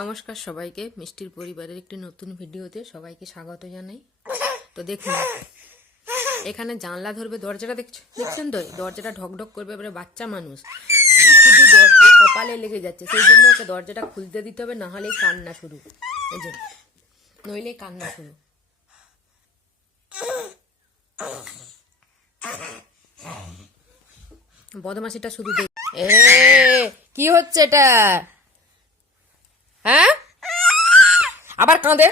নমস্কার সবাইকে, মিষ্টির পরিবারের একটি নতুন ভিডিওতে সবাইকে স্বাগত জানাই। তো দেখুন, এখানে জানলা ধরবে, দরজাটা দেখছেন তো, দরজাটা ঢকঢক করবে। এবারে বাচ্চা মানুষ শুধু কপালে লেগে যাচ্ছে, সেই জন্য ওকে দরজাটা খুলতে দিতে হবে, না হলেই কান্না শুরু। এই যে নইলেই কান্না শুরু। বদমাশিটা শুধু দেখ। কি হচ্ছে এটা? হ্যাঁ, আবার কাঁদে।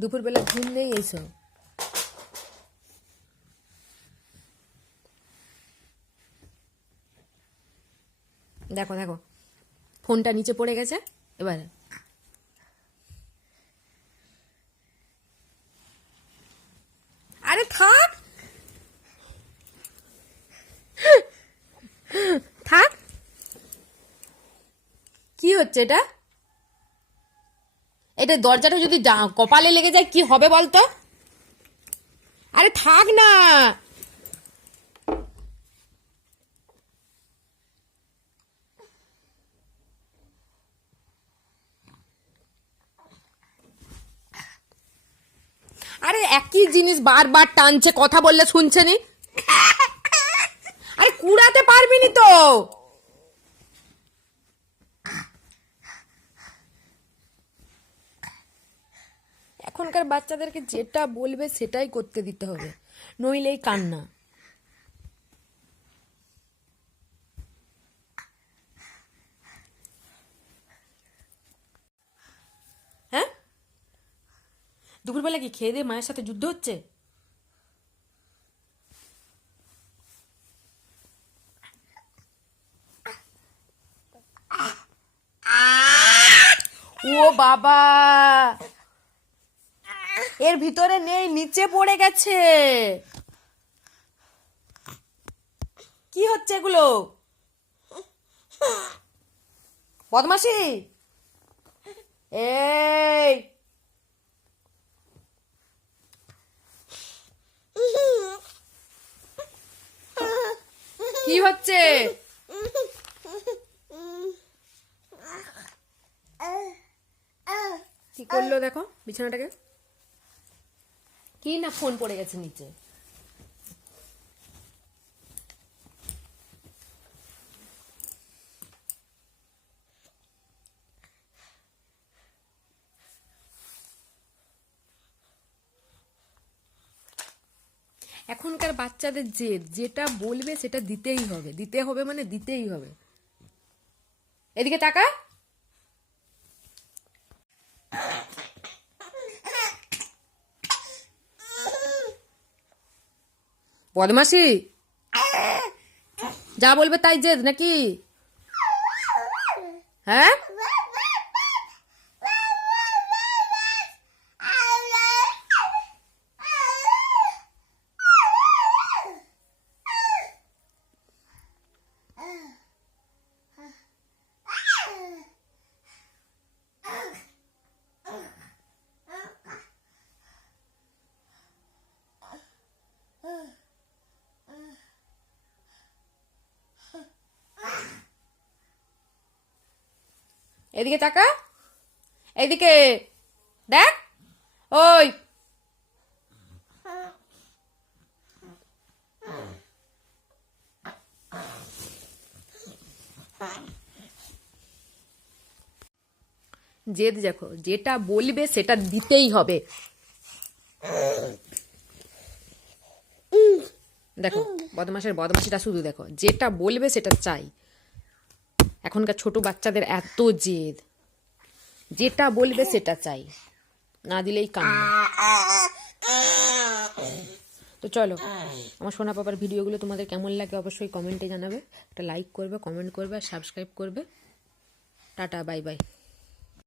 দুপুরবেলা ঘুম নেই এইসব। দেখো দেখো, ফোনটা নিচে পড়ে গেছে। এবারে আরে থাক থাক, কি হচ্ছে এটা? এটা দরজাটা যদি কপালে লেগে যায় কি হবে বলতো? আরে থাক না। আরে একই জিনিস বারবার টানছে, কথা বললে শুনছে নি। আরে কুড়াতে পারবি নি তো। এখনকার বাচ্চাদেরকে যেটা বলবে সেটাই করতে দিতে হবে, নইলেই কান্না। হ্যাঁ, দুপুরবেলা কি খেয়ে দিয়ে মায়ের সাথে যুদ্ধ হচ্ছে? ও বাবা, এর ভিতরে নেই, নিচে পড়ে গেছে। কি হচ্ছে এগুলো? বদমাশি। এই কি হচ্ছে? কি করলো দেখো বিছানাটাকে। কি না, ফোন পড়ে গেছে নিচে। এখনকার বাচ্চাদের যেটা বলবে সেটা দিতেই হবে, দিতে হবে মানে দিতেই হবে। এদিকে তাকা। বদমাশি, যা বলবে তাই জেদ নাকি? হ্যাঁ, এদিকে তাকা, এদিকে দেখ। ওই জেদ দেখো, যেটা বলবে সেটা দিতেই হবে। দেখো বদমাশের বদমাশিটা শুধু দেখো, যেটা বলবে সেটা চাই। এখনকার ছোট বাচ্চাদের এত জেদ, যেটা বলবে সেটা চাই, না দিলেই কান্না। তো চলো, আমার সোনা পাপার ভিডিওগুলো তোমাদের কেমন লাগে অবশ্যই কমেন্টে জানাবে। একটা লাইক করবে, কমেন্ট করবে আর সাবস্ক্রাইব করবে। Tata, bye bye.